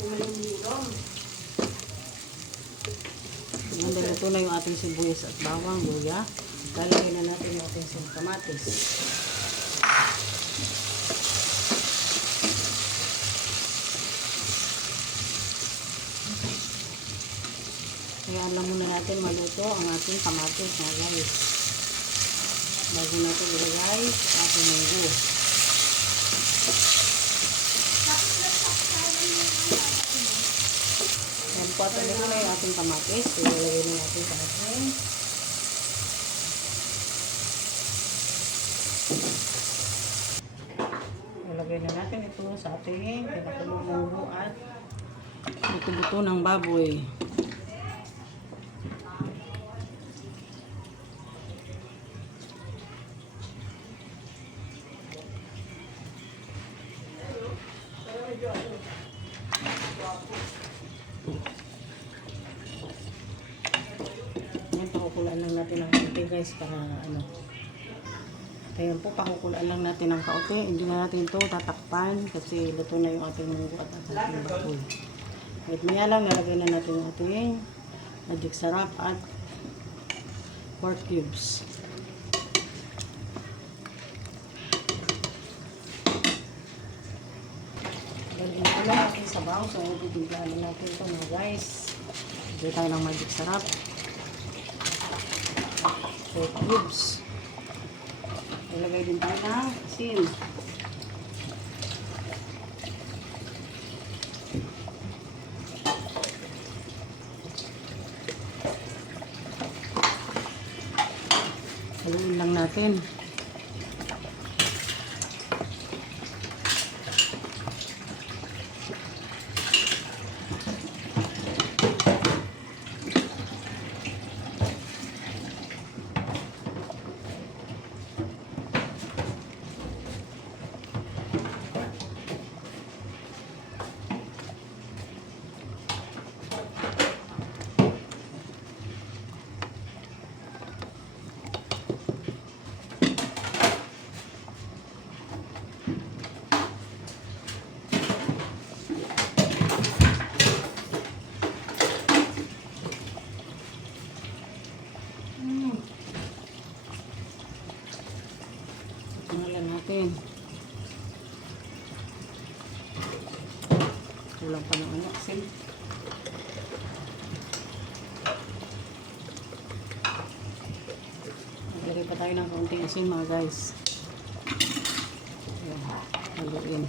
Nandito na yung ating sibuyas at bawang, luya. Lalagay na natin yung ating kamatis. Kaya alam muna natin maluto ang ating kamatis na guys. Bago natin ilagay sa ating munggo. Yan po, tayo na yung ating kamatis. Ilalagay na natin sa ating ilagay na natin ito sa ating pinakulong munggo at buto-buto ng baboy. Ayan, pakukulaan lang natin ng kaunti guys para ano. Ayan po, pakukulaan lang natin ng kaunti. Hindi na natin ito tatakpan kasi luto na yung ating munggo at ating baboy. At maya lang, nalagay na natin yung ating magic sarap at pork cubes. Lagyan ko lang ating sabaw. So, ibiglaan natin ito mga guys. Lagyan tayo ng magic sarap. Pork cubes. Ilagay din tayo ng asin. Haluin lang natin. Tingnan natin. Kulang pa ng asin. Maglagay pa tayo ng kaunting asin mga guys. Ayan, haluin.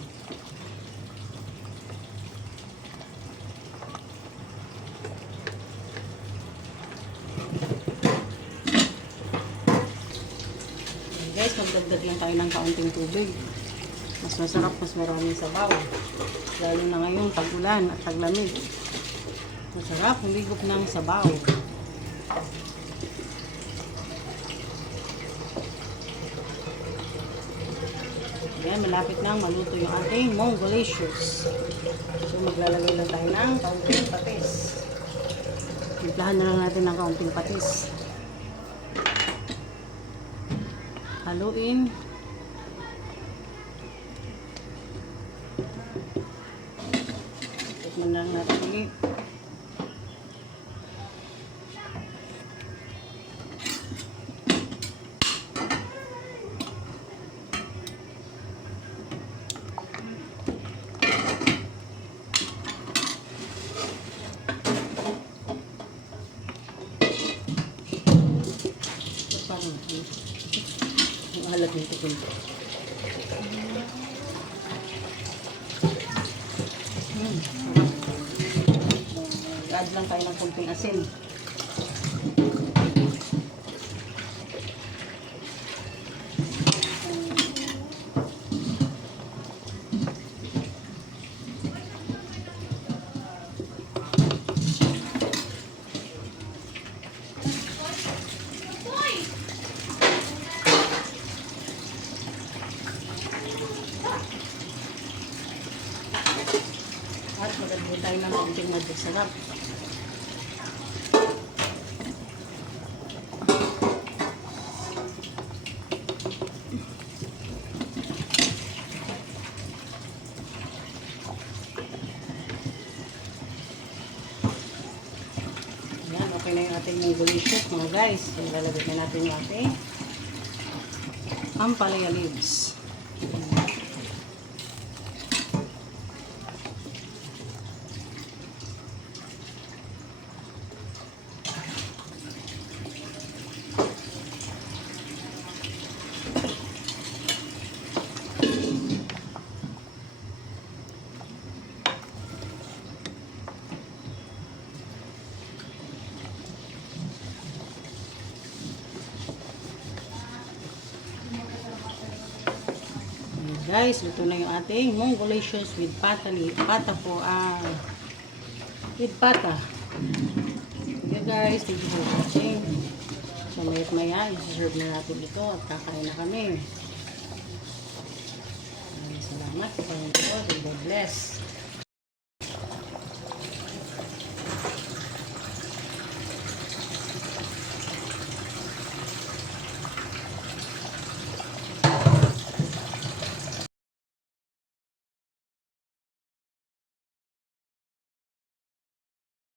Guys, magdagdag lang tayo ng kaunting tubig. Mas masarap, mas maraming sabaw. Lalo na ngayon, tag-ulan at taglamig. Masarap, humigop ng sabaw. Ayan, malapit nang maluto yung ating Mongolicious. So, maglalagay lang tayo ng kaunting patis. Timplahan na lang natin ng kaunting patis. Haluin. Tikman lang natin ulit. Parang yung halat nito kunti. Add lang tayo ng kunting asin. At maglalagay tayo ng konting magic sarap. na yung ating mongolicious mga guys. So, lalagay na natin yung ating ampalaya leaves. Guys, luto na yung ating mongolicious with pata po, with pata. Okay guys, thank you for watching. So mayat maya, i-serve na natin ito at kakain na kami. Salamat. God bless.